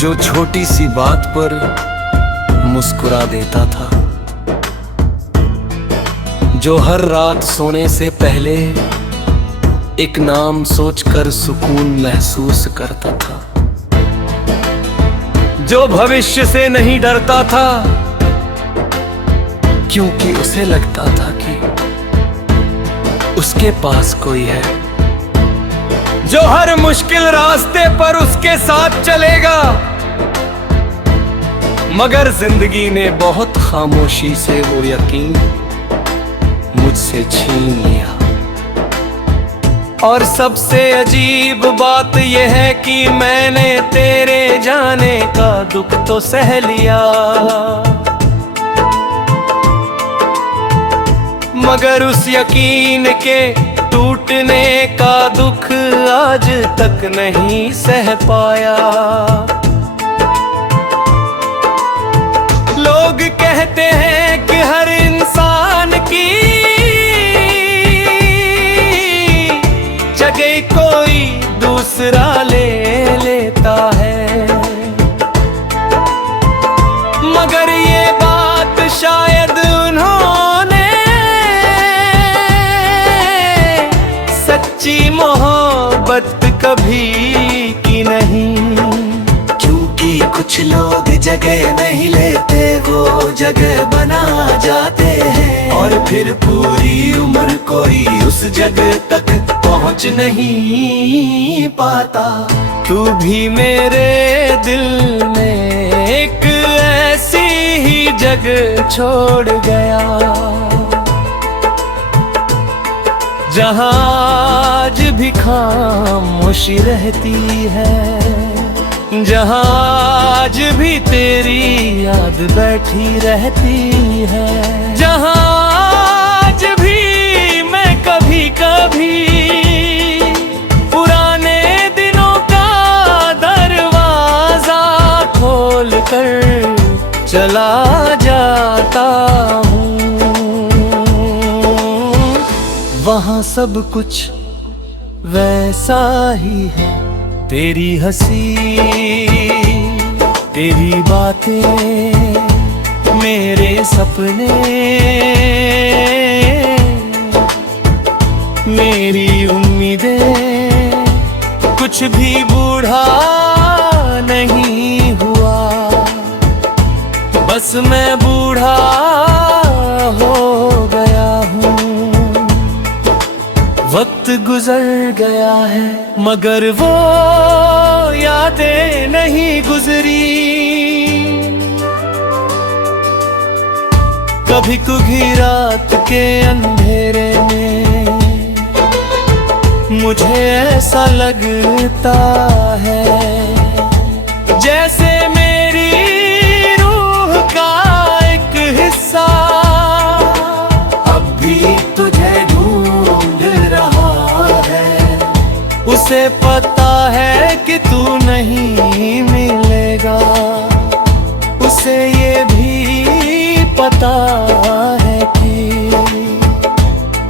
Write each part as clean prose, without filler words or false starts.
जो छोटी सी बात पर मुस्कुरा देता था, जो हर रात सोने से पहले एक नाम सोचकर सुकून महसूस करता था, जो भविष्य से नहीं डरता था क्योंकि उसे लगता था कि उसके पास कोई है जो हर मुश्किल रास्ते पर उसके साथ चलेगा। मगर जिंदगी ने बहुत खामोशी से वो यकीन मुझसे छीन लिया। और सबसे अजीब बात यह है कि मैंने तेरे जाने का दुख तो सह लिया, मगर उस यकीन के टूटने का दुख आज तक नहीं सह पाया। लोग कहते हैं कि हर इंसान की जगह कोई दूसरा ले लेता है, मगर ये बात शायद उन्होंने सच्ची मोहब्बत कभी की नहीं। क्योंकि कुछ लोग जगह नहीं लेते, वो जगह बना जाते हैं और फिर पूरी उम्र कोई उस जगह तक पहुंच नहीं पाता। तू भी मेरे दिल में एक ऐसी ही जगह छोड़ गया, जहां आज भी खामोशी रहती है, जहां आज भी तेरी याद बैठी रहती है, जहां आज भी मैं कभी कभी पुराने दिनों का दरवाजा खोल कर चला जाता हूँ। वहाँ सब कुछ वैसा ही है, तेरी हंसी तेरी बातें मेरे सपने, मेरी उम्मीदें, कुछ भी बूढ़ा नहीं हुआ, बस मैं बूढ़ा हो गया हूँ। वक्त गुजर गया है मगर वो यादें नहीं गुजरी। कभी कभी रात के अंधेरे में मुझे ऐसा लगता है जैसे मेरी रूह का एक हिस्सा अब भी तुझे ढूंढ रहा है। उसे पता है कि तू नहीं मिलेगा, उसे ये भी पता है कि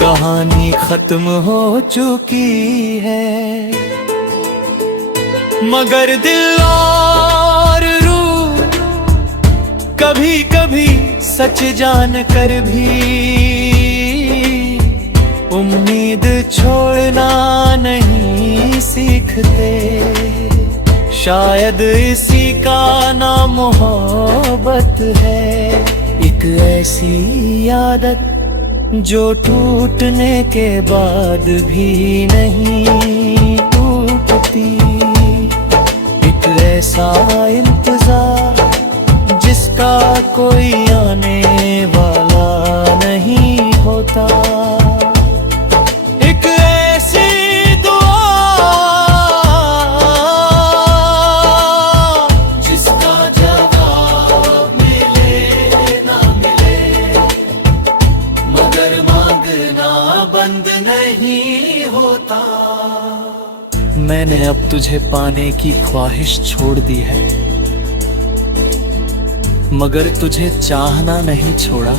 कहानी खत्म हो चुकी है, मगर दिल और रूह कभी कभी सच जान कर भी उम्मीद छोड़ना नहीं सीखते। शायद इसी का नाम मोहब्बत है, एक ऐसी आदत जो टूटने के बाद भी नहीं टूटती, एक ऐसा इंतजार जिसका कोई आने वाला नहीं होता, एक ऐसी दुआ जिसका जवाब मिले ना मिले, मगर मांगना बंद नहीं होता। मैंने अब तुझे पाने की ख्वाहिश छोड़ दी है, मगर तुझे चाहना नहीं छोड़ा,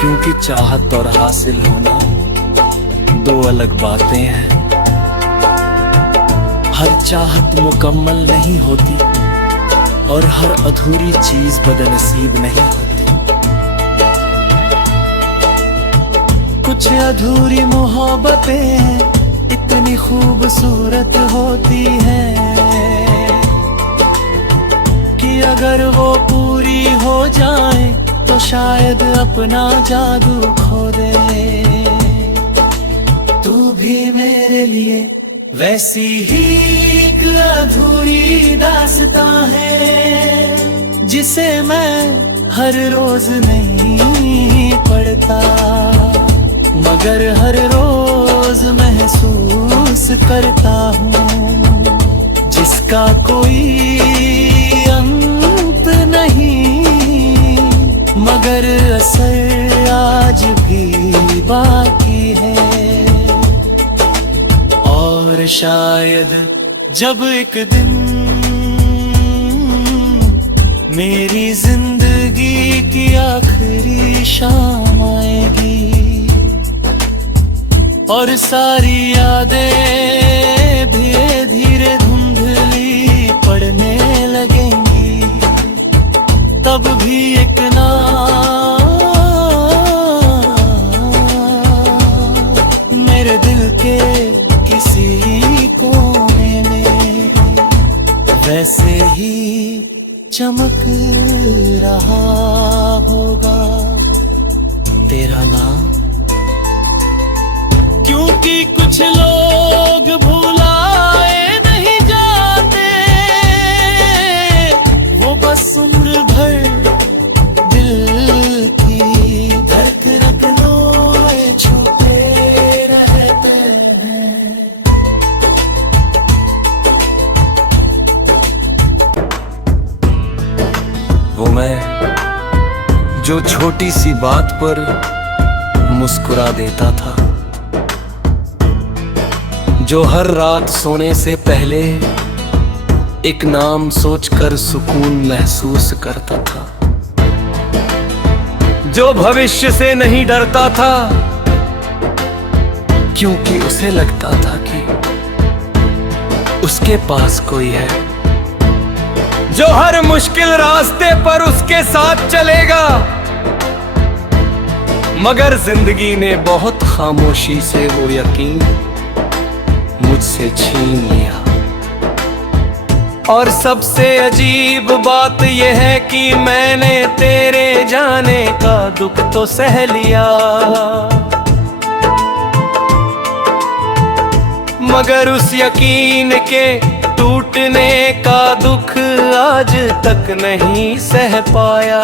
क्योंकि चाहत और हासिल होना दो अलग बातें हैं। हर चाहत मुकम्मल नहीं होती और हर अधूरी चीज बदनसीब नहीं होती। कुछ अधूरी मोहब्बतें इतनी खूबसूरत होती हैं कि अगर वो पूरी हो जाए तो शायद अपना जादू खो दे। तू भी मेरे लिए वैसी ही एक अधूरी दास्तां है जिसे मैं हर रोज नहीं पढ़ता, मगर हर रोज महसूस करता हूँ, जिसका कोई अंत नहीं, मगर असर आज भी बाकी है। और शायद जब एक दिन मेरी जिंदगी की आखिरी शाम आएगी और सारी यादें धीरे धीरे धुंधली पड़ने लगेंगी, तब भी एक नाम मेरे दिल के किसी कोने में वैसे ही चमक रहा होगा तेरा नाम। क्योंकि कुछ लोग भुलाए नहीं जाते, वो बस उम्र भर दिल की धड़कनों छूते रहते हैं। वो मैं जो छोटी सी बात पर मुस्कुरा देता था, जो हर रात सोने से पहले एक नाम सोचकर सुकून महसूस करता था, जो भविष्य से नहीं डरता था क्योंकि उसे लगता था कि उसके पास कोई है जो हर मुश्किल रास्ते पर उसके साथ चलेगा। मगर जिंदगी ने बहुत खामोशी से वो यकीन मुझसे छीन लिया। और सबसे अजीब बात यह है कि मैंने तेरे जाने का दुख तो सह लिया, मगर उस यकीन के टूटने का दुख आज तक नहीं सह पाया।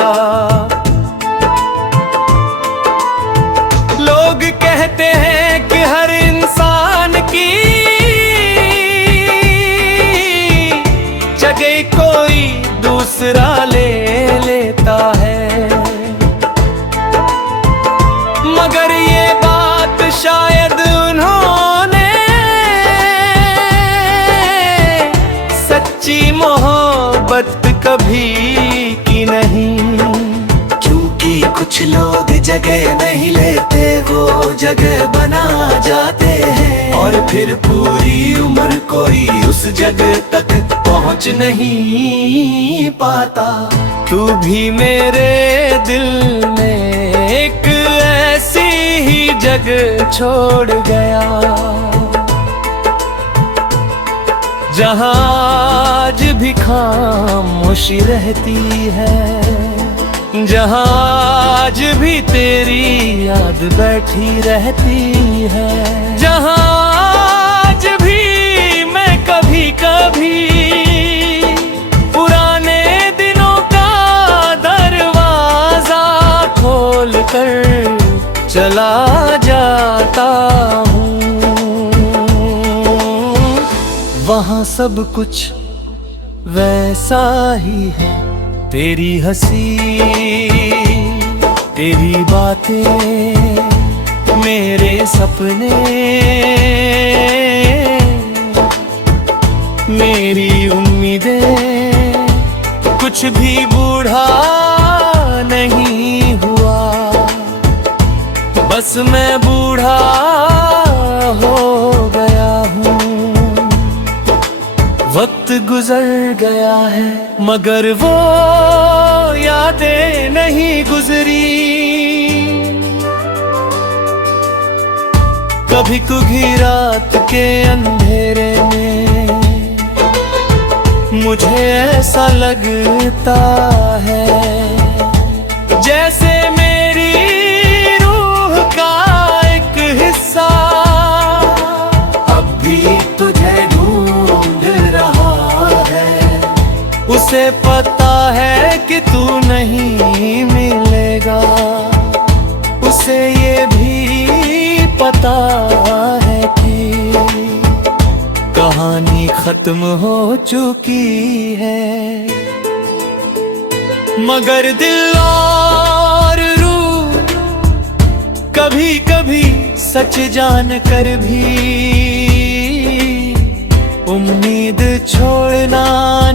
लोग कहते हैं कि हर इंसान की जगह कोई दूसरा ले लेता है, मगर ये बात शायद उन्होंने सच्ची मोहब्बत कभी की नहीं। क्योंकि कुछ लोग जगह नहीं लेते, वो जगह बना जाते हैं और फिर पूरी उम्र कोई उस जगह तक पहुंच नहीं पाता। तू भी मेरे दिल में एक ऐसी ही जगह छोड़ गया जहां आज भी खामोशी रहती है, जहां आज भी तेरी याद बैठी रहती है, जहां आज भी मैं कभी कभी पुराने दिनों का दरवाजा खोल कर चला जाता हूँ। वहाँ सब कुछ वैसा ही है, तेरी हंसी तेरी बातें मेरे सपने, मेरी उम्मीदें, कुछ भी बूढ़ा नहीं हुआ, बस मैं बूढ़ा हो गया हूँ। वक्त गुजर गया है मगर वो यादें नहीं गुजरी। कभी कभी रात के अंधेरे में मुझे ऐसा लगता है जैसे मेरी रूह का एक हिस्सा अब भी तुझे ढूंढ रहा है। उसे पता है कि तू नहीं मिलेगा, उसे ये भी पता है कि कहानी खत्म हो चुकी है। मगर दिल और रूह कभी कभी सच जान कर भी उम्मीद छोड़ना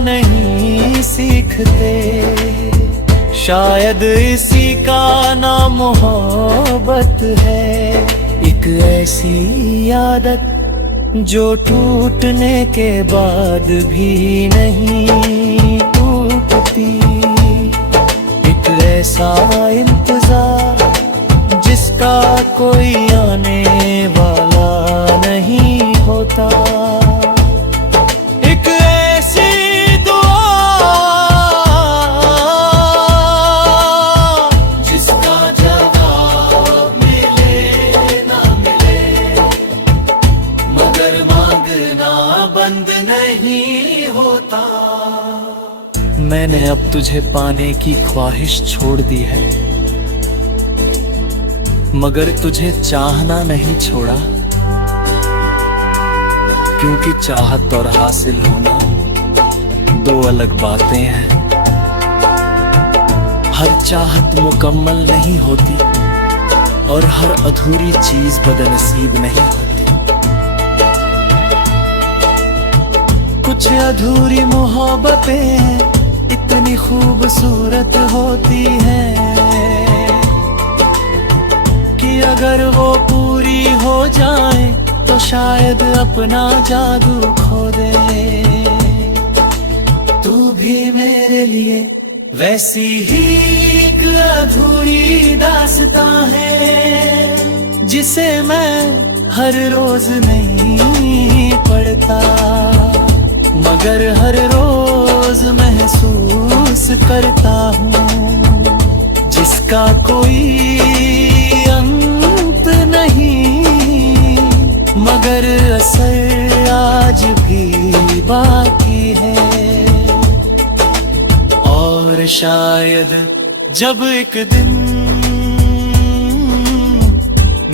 नहीं सीखते। शायद इसी का नाम मोहब्बत है, एक ऐसी आदत जो टूटने के बाद भी नहीं टूटती। एक ऐसा इंतजार जिसका कोई आने वाला नहीं होता। एक ऐसी दुआ जिसका जवाब मिले ना मिले, मगर मांगना बंद नहीं होता। मैंने अब तुझे पाने की ख्वाहिश छोड़ दी है, मगर तुझे चाहना नहीं छोड़ा। क्योंकि चाहत और हासिल होना दो अलग बातें हैं। हर चाहत मुकम्मल नहीं होती और हर अधूरी चीज बदनसीब नहीं होती। कुछ अधूरी मोहब्बतें इतनी खूबसूरत होती हैं कि अगर वो पूरी हो जाए तो शायद अपना जादू खो दे। तू भी मेरे लिए वैसी ही एक अधूरी दास्तां है, जिसे मैं हर रोज नहीं पढ़ता, मगर हर रोज महसूस करता हूँ। जिसका कोई अंत नहीं, मगर असर आज भी बाकी है। और शायद जब एक दिन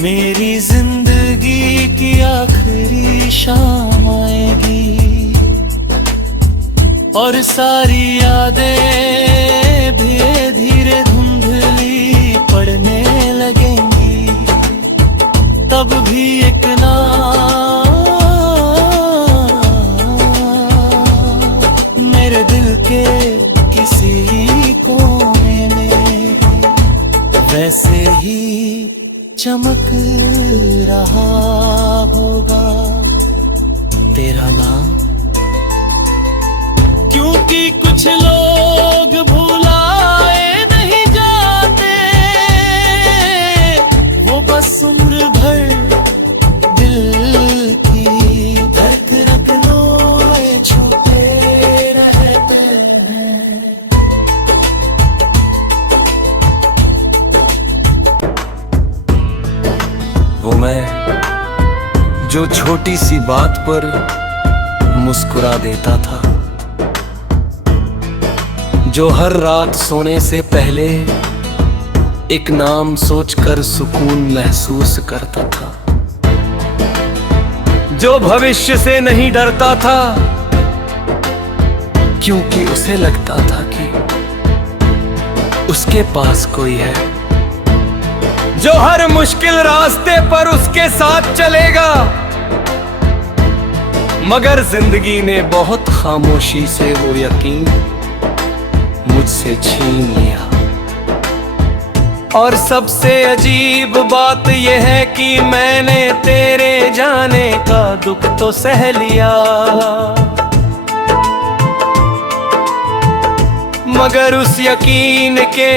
मेरी जिंदगी की आखिरी शाम आएगी और सारी यादें धीरे धीरे धुंधली पड़ने लगेंगी, तब भी एक नाम मेरे दिल के किसी कोने में वैसे ही चमक रहा होगा तेरा नाम। क्योंकि कुछ लोग भुलाए नहीं जाते, वो बस उम्र भर दिल की धड़कनों छूते रहते हैं। वो मैं जो छोटी सी बात पर मुस्कुरा देता था, जो हर रात सोने से पहले एक नाम सोचकर सुकून महसूस करता था, जो भविष्य से नहीं डरता था क्योंकि उसे लगता था कि उसके पास कोई है जो हर मुश्किल रास्ते पर उसके साथ चलेगा। मगर जिंदगी ने बहुत खामोशी से वो यकीन मुझसे छीन लिया। और सबसे अजीब बात यह है कि मैंने तेरे जाने का दुख तो सह लिया, मगर उस यकीन के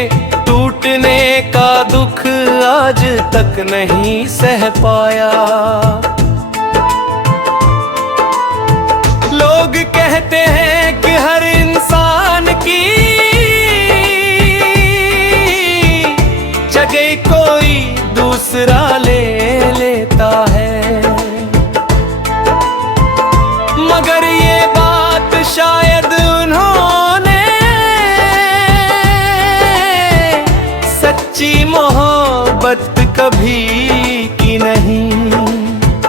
टूटने का दुख आज तक नहीं सह पाया। लोग कहते हैं कि हर इंसान की जगह कोई दूसरा ले लेता है, मगर ये बात शायद उन्होंने सच्ची मोहब्बत कभी की नहीं।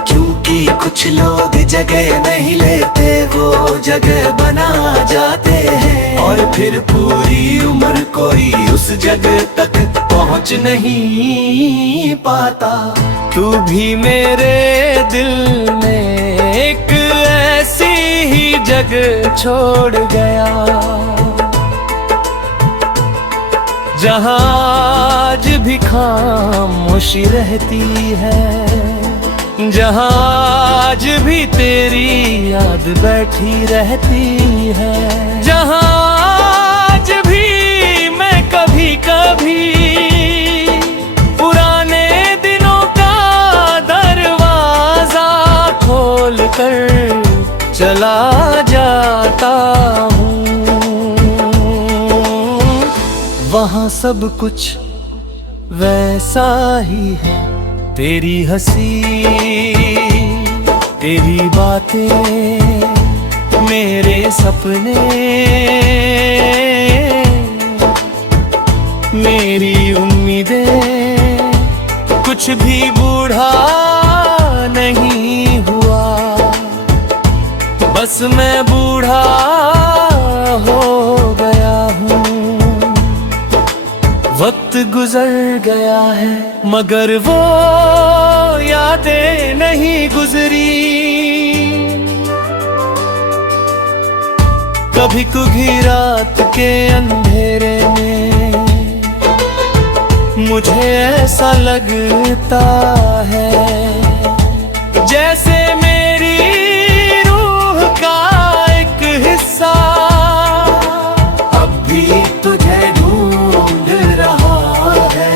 क्योंकि कुछ लोग जगह नहीं लेते, वो जगह बना जाते हैं, और फिर पूरी उम्र कोई उस जगह तक पहुंच नहीं पाता। तू भी मेरे दिल में एक ऐसी ही जगह छोड़ गया, जहां आज भी खामोशी रहती है, जहां आज भी तेरी याद बैठी रहती है, जहां आज भी मैं कभी कभी पुराने दिनों का दरवाजा खोल कर चला जाता हूँ। वहाँ सब कुछ वैसा ही है, तेरी हंसी तेरी बातें मेरे सपने, मेरी उम्मीदें, कुछ भी बूढ़ा नहीं हुआ, बस मैं बूढ़ा हो गया हूँ। वक्त गुजर गया है मगर वो यादें नहीं गुजरी, कभी कुगी रात के अंधेरे में मुझे ऐसा लगता है जैसे मेरी रूह का एक हिस्सा अब भी तुझे ढूंढ रहा है।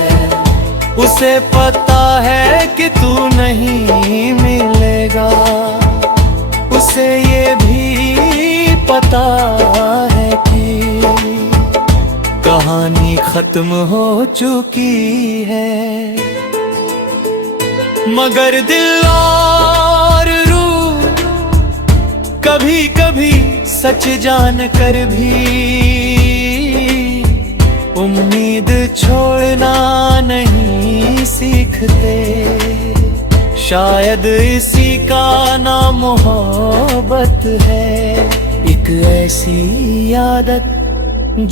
उसे पता है कि तू नहीं मिलेगा, उसे ये भी पता है कि कहानी खत्म हो चुकी है, मगर दिल और रूह कभी कभी सच जान कर भी उम्मीद छोड़ना नहीं सीखते। शायद इसी का नाम मोहब्बत है, एक ऐसी आदत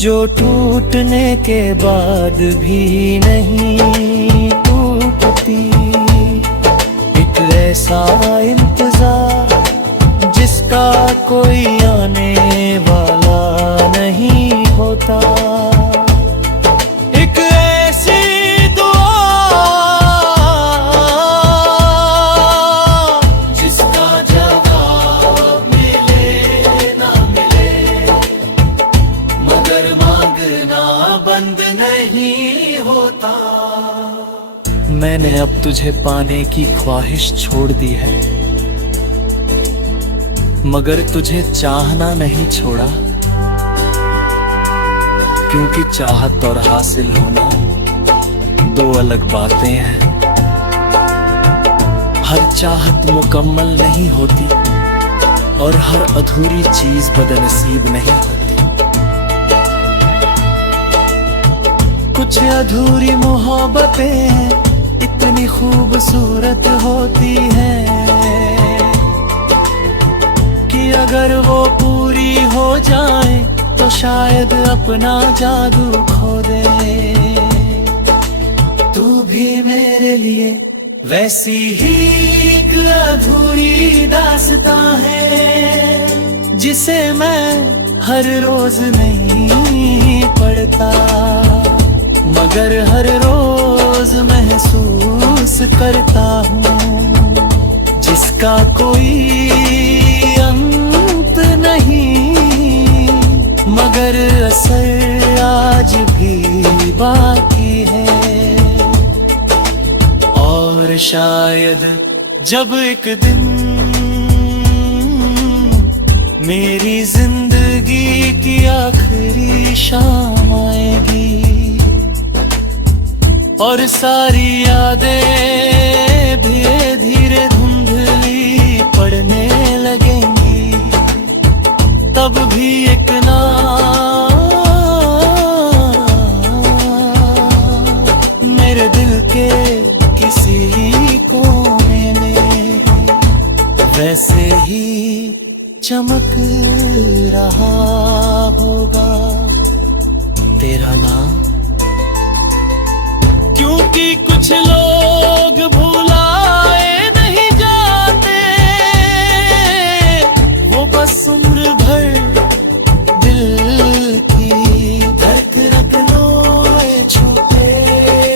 जो टूटने के बाद भी नहीं टूटती, एक ऐसा इंतजार जिसका कोई आने वाला नहीं होता, एक ऐसी दुआ जिसका जवाब मिले ना मिले, मगर मांगना बंद नहीं होता। मैंने अब तुझे पाने की ख्वाहिश छोड़ दी है, मगर तुझे चाहना नहीं छोड़ा, क्योंकि चाहत और हासिल होना दो अलग बातें हैं। हर चाहत मुकम्मल नहीं होती और हर अधूरी चीज बदनसीब नहीं होती। कुछ अधूरी मोहब्बतें इतनी खूबसूरत होती हैं कि अगर वो पूरी हो जाए तो शायद अपना जादू खो दे। तू भी मेरे लिए वैसी ही एक अधूरी दास्तां है, जिसे मैं हर रोज नहीं पढ़ता, मगर हर रोज महसूस करता हूँ, जिसका कोई अंत नहीं, मगर असर पर शायद जब एक दिन मेरी जिंदगी की आखिरी शाम आएगी और सारी यादें धीरे धीरे धुंधली पड़ने लगेंगी, तब भी एक नाम मेरे दिल के किसी कोने में वैसे ही चमक रहा होगा तेरा नाम। क्योंकि कुछ लोग भुलाए नहीं जाते, वो बस उम्र भर दिल की धड़कनों में छुपे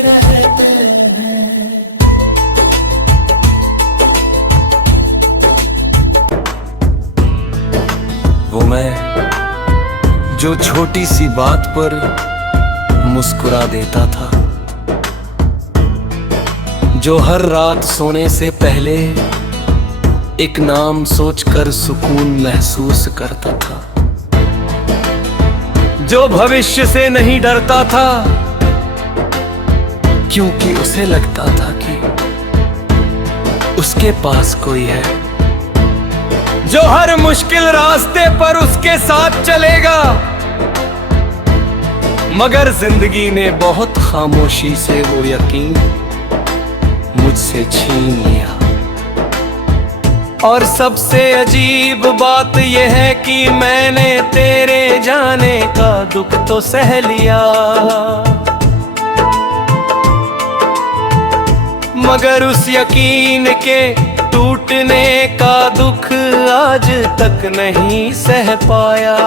रहते हैं। वो मैं जो छोटी सी बात पर मुस्कुरा देता था, जो हर रात सोने से पहले एक नाम सोचकर सुकून महसूस करता था, जो भविष्य से नहीं डरता था क्योंकि उसे लगता था कि उसके पास कोई है, जो हर मुश्किल रास्ते पर उसके साथ चलेगा। मगर जिंदगी ने बहुत खामोशी से वो यकीन मुझसे छीन लिया। और सबसे अजीब बात यह है कि मैंने तेरे जाने का दुख तो सह लिया, मगर उस यकीन के टूटने का दुख आज तक नहीं सह पाया।